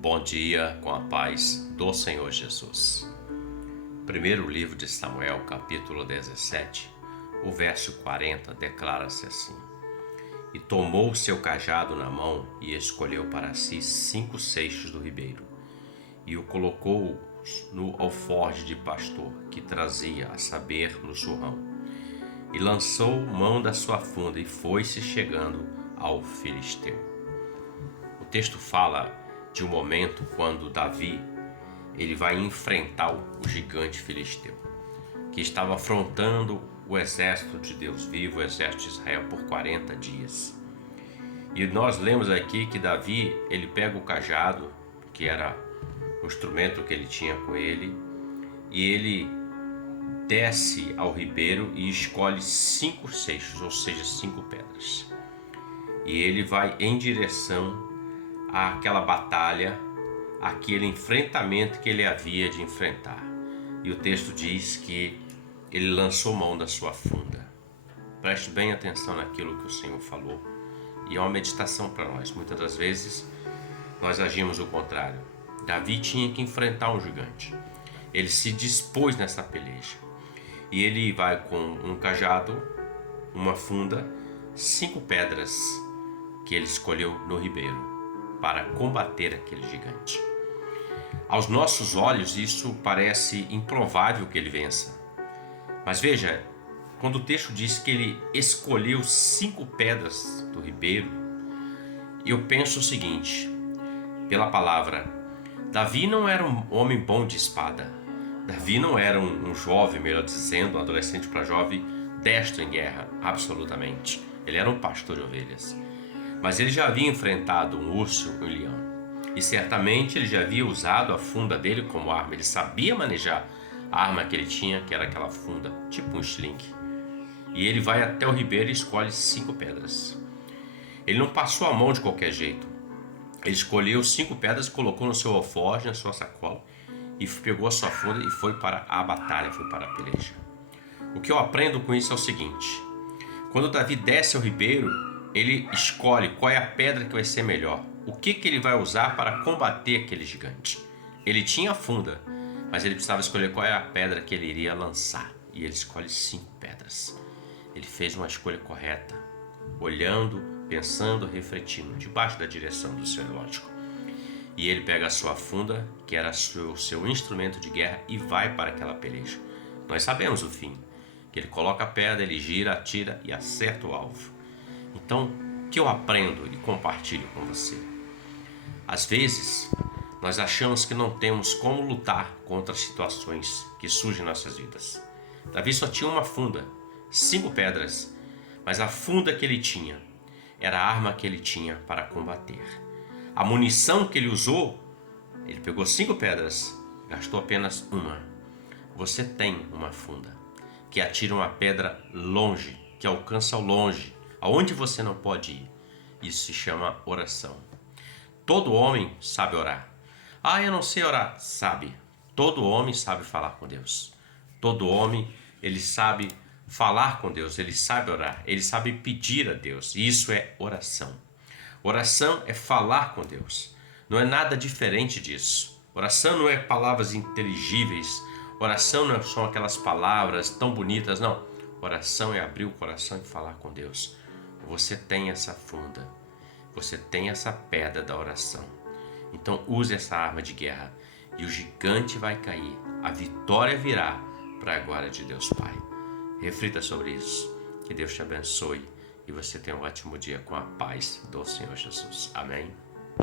Bom dia com a paz do Senhor Jesus. Primeiro livro de Samuel, capítulo 17, o verso 40 declara-se assim: E tomou o seu cajado na mão e escolheu para si 5 seixos do ribeiro, e o colocou no alforje de pastor que trazia, a saber, no surrão, e lançou mão da sua funda e foi-se chegando ao filisteu. O texto fala de um momento quando Davi ele vai enfrentar o gigante filisteu, que estava afrontando o exército de Deus vivo, o exército de Israel, por 40 dias. E nós lemos aqui que Davi ele pega o cajado, que era o instrumento que ele tinha com ele, e ele desce ao ribeiro e escolhe 5 seixos, ou seja, 5 pedras. E ele vai em direção àquela batalha, aquele enfrentamento que ele havia de enfrentar. E o texto diz que ele lançou mão da sua funda. Preste bem atenção naquilo que o Senhor falou. E é uma meditação para nós. Muitas das vezes nós agimos o contrário. Davi tinha que enfrentar um gigante. Ele se dispôs nessa peleja. E ele vai com um cajado, uma funda, 5 pedras que ele escolheu no ribeiro para combater aquele gigante. Aos nossos olhos isso parece improvável que ele vença. Mas veja, quando o texto diz que ele escolheu 5 pedras do ribeiro, eu penso o seguinte, pela palavra, Davi não era um homem bom de espada. Davi não era um jovem, melhor dizendo, um adolescente para jovem, destro em guerra, absolutamente. Ele era um pastor de ovelhas. Mas ele já havia enfrentado um urso e um leão. E certamente ele já havia usado a funda dele como arma. Ele sabia manejar a arma que ele tinha, que era aquela funda, tipo um sling. E ele vai até o ribeiro e escolhe 5 pedras. Ele não passou a mão de qualquer jeito. Ele escolheu 5 pedras, colocou no seu alforje, na sua sacola, e pegou a sua funda e foi para a batalha, foi para a peleja. O que eu aprendo com isso é o seguinte: quando Davi desce ao ribeiro, ele escolhe qual é a pedra que vai ser melhor. O que ele vai usar para combater aquele gigante. Ele tinha a funda, mas ele precisava escolher qual é a pedra que ele iria lançar. E ele escolhe 5 pedras. Ele fez uma escolha correta, olhando, pensando, refletindo, debaixo da direção do Senhor, lógico. E ele pega a sua funda, que era o seu instrumento de guerra, e vai para aquela peleja. Nós sabemos o fim, que ele coloca a pedra, ele gira, atira e acerta o alvo. Então, o que eu aprendo e compartilho com você? Às vezes, nós achamos que não temos como lutar contra as situações que surgem em nossas vidas. Davi só tinha uma funda, 5 pedras, mas a funda que ele tinha era a arma que ele tinha para combater. A munição que ele usou, ele pegou 5 pedras, gastou apenas uma. Você tem uma funda que atira uma pedra longe, que alcança ao longe, aonde você não pode ir. Isso se chama oração. Todo homem sabe orar. Eu não sei orar. Sabe. Todo homem sabe falar com Deus. Todo homem, ele sabe falar com Deus, ele sabe orar, ele sabe pedir a Deus. Isso é oração. Oração é falar com Deus. Não é nada diferente disso. Oração não é palavras inteligíveis. Oração não são aquelas palavras tão bonitas, não. Oração é abrir o coração e falar com Deus. Você tem essa funda, você tem essa pedra da oração. Então use essa arma de guerra e o gigante vai cair. A vitória virá para a glória de Deus Pai. Reflita sobre isso. Que Deus te abençoe e você tenha um ótimo dia com a paz do Senhor Jesus. Amém.